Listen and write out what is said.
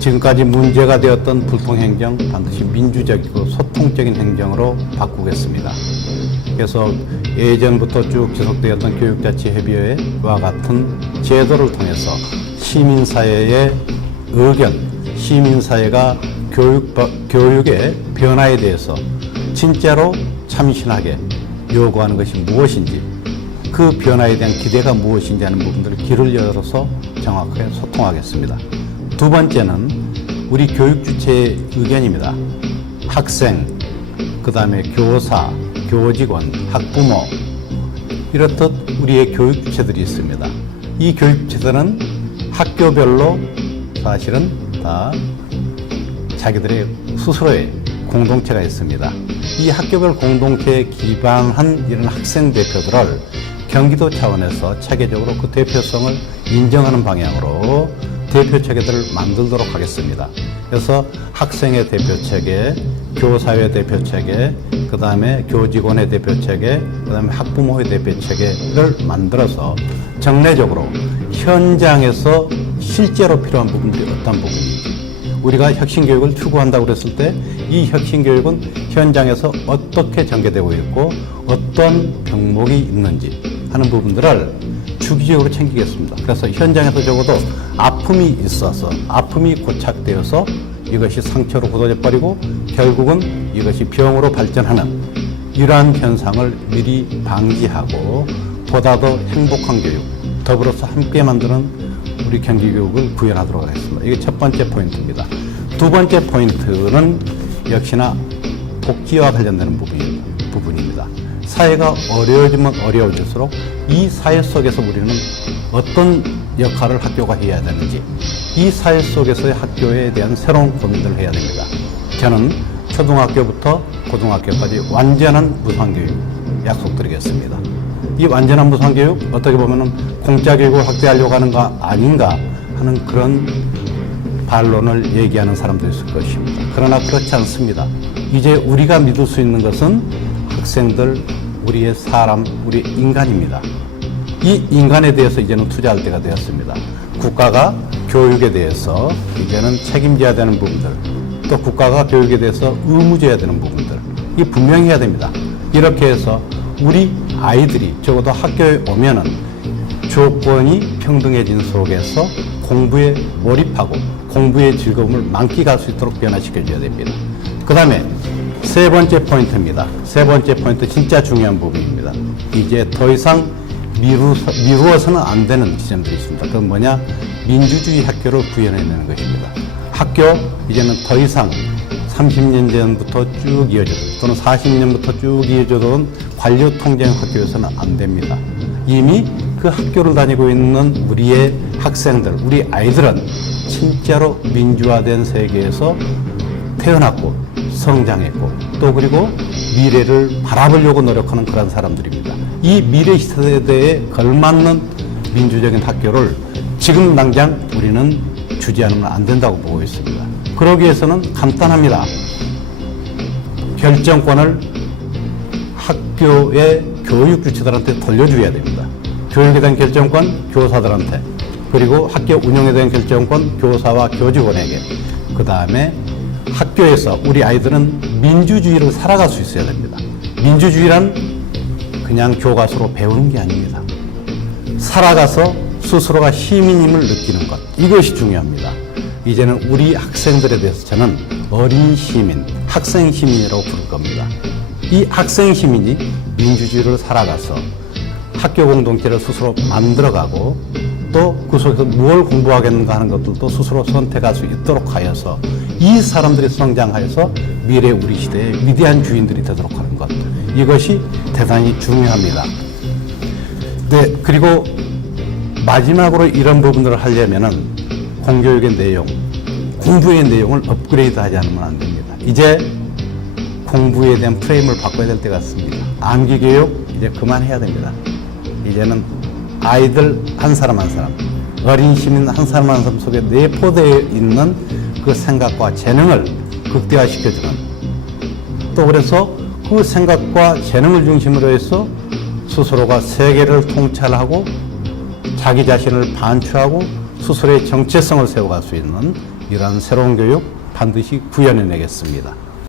지금까지 문제가 되었던 불통행정 반드시 민주적이고 소통적인 행정으로 바꾸겠습니다. 그래서 예전부터 쭉 지속되었던 교육자치협의회와 같은 제도를 통해서 시민사회의 의견, 시민사회가 교육의 변화에 대해서 진짜로 참신하게 요구하는 것이 무엇인지, 그 변화에 대한 기대가 무엇인지 하는 부분들을 길을 열어서 정확하게 소통하겠습니다. 두 번째는 우리 교육 주체의 의견입니다. 학생, 그 다음에 교사, 교직원, 학부모, 이렇듯 우리의 교육 주체들이 있습니다. 이 교육 주체들은 학교별로 사실은 다 자기들의 스스로의 공동체가 있습니다. 이 학교별 공동체에 기반한 이런 학생 대표들을 경기도 차원에서 체계적으로 그 대표성을 인정하는 방향으로 대표 체계들을 만들도록 하겠습니다. 그래서 학생의 대표 체계, 교사의 대표 체계, 그 다음에 교직원의 대표 체계, 그 다음에 학부모의 대표 체계를 만들어서 정례적으로 현장에서 실제로 필요한 부분들이 어떤 부분인지, 우리가 혁신교육을 추구한다고 그랬을 때 이 혁신교육은 현장에서 어떻게 전개되고 있고 어떤 병목이 있는지 하는 부분들을 주기적으로 챙기겠습니다. 그래서 현장에서 적어도 아픔이 있어서 아픔이 고착되어서 이것이 상처로 굳어져 버리고 결국은 이것이 병으로 발전하는 이러한 현상을 미리 방지하고 보다 더 행복한 교육, 더불어서 함께 만드는 우리 경기교육을 구현하도록 하겠습니다. 이게 첫 번째 포인트입니다. 두 번째 포인트는 역시나 복지와 관련되는 부분입니다. 사회가 어려워지면 어려워질수록 이 사회 속에서 우리는 어떤 역할을 학교가 해야 되는지, 이 사회 속에서의 학교에 대한 새로운 고민들을 해야 됩니다. 저는 초등학교부터 고등학교까지 완전한 무상교육 약속드리겠습니다. 이 완전한 무상교육, 어떻게 보면 공짜 교육을 확대하려고 하는 거 아닌가 하는 그런 반론을 얘기하는 사람도 있을 것입니다. 그러나 그렇지 않습니다. 이제 우리가 믿을 수 있는 것은 학생들, 우리의 사람, 우리 인간입니다. 이 인간에 대해서 이제는 투자할 때가 되었습니다. 국가가 교육에 대해서 이제는 책임져야 되는 부분들, 또 국가가 교육에 대해서 의무져야 되는 부분들, 이 분명히 해야 됩니다. 이렇게 해서 우리 아이들이 적어도 학교에 오면은 조건이 평등해진 속에서 공부에 몰입하고 공부의 즐거움을 만끽할 수 있도록 변화시켜줘야 됩니다. 그 다음에 세 번째 포인트입니다. 세 번째 포인트 진짜 중요한 부분입니다. 이제 더 이상 미루어서는 안 되는 지점들이 있습니다. 그건 뭐냐? 민주주의 학교를 구현해내는 것입니다. 학교, 이제는 더 이상 30년 전부터 쭉 이어졌던 또는 40년부터 쭉 이어져온 관료 통제형 학교에서는 안 됩니다. 이미 그 학교를 다니고 있는 우리의 학생들, 우리 아이들은 진짜로 민주화된 세계에서 태어났고 성장했고 또 그리고 미래를 바라보려고 노력하는 그런 사람들입니다. 이 미래 세대에 걸맞는 민주적인 학교를 지금 당장 우리는 주지 않으면 안 된다고 보고 있습니다. 그러기 위해서는 간단합니다. 결정권을 학교의 교육 주체들한테 돌려줘야 됩니다. 교육에 대한 결정권 교사들한테, 그리고 학교 운영에 대한 결정권 교사와 교직원에게, 그 다음에 학교에서 우리 아이들은 민주주의를 살아갈 수 있어야 됩니다. 민주주의란 그냥 교과서로 배우는 게 아닙니다. 살아가서 스스로가 시민임을 느끼는 것, 이것이 중요합니다. 이제는 우리 학생들에 대해서 저는 어린 시민, 학생 시민이라고 부를 겁니다. 이 학생 시민이 민주주의를 살아가서 학교 공동체를 스스로 만들어가고 또 그 속에서 무엇을 공부하겠는가 하는 것들도 스스로 선택할 수 있도록 하여서 이 사람들이 성장하여서 미래 우리 시대의 위대한 주인들이 되도록 하는 것, 이것이 대단히 중요합니다. 네, 그리고 마지막으로 이런 부분들을 하려면은 공교육의 내용, 공부의 내용을 업그레이드하지 않으면 안 됩니다. 이제 공부에 대한 프레임을 바꿔야 될 때 같습니다. 암기 교육 이제 그만해야 됩니다. 이제는 아이들 한 사람 한 사람, 어린 시민 한 사람 한 사람 속에 내포되어 있는 그 생각과 재능을 극대화시켜주는, 또 그래서 그 생각과 재능을 중심으로 해서 스스로가 세계를 통찰하고 자기 자신을 반추하고 수술의 정체성을 세워갈 수 있는 이러한 새로운 교육 반드시 구현해내겠습니다.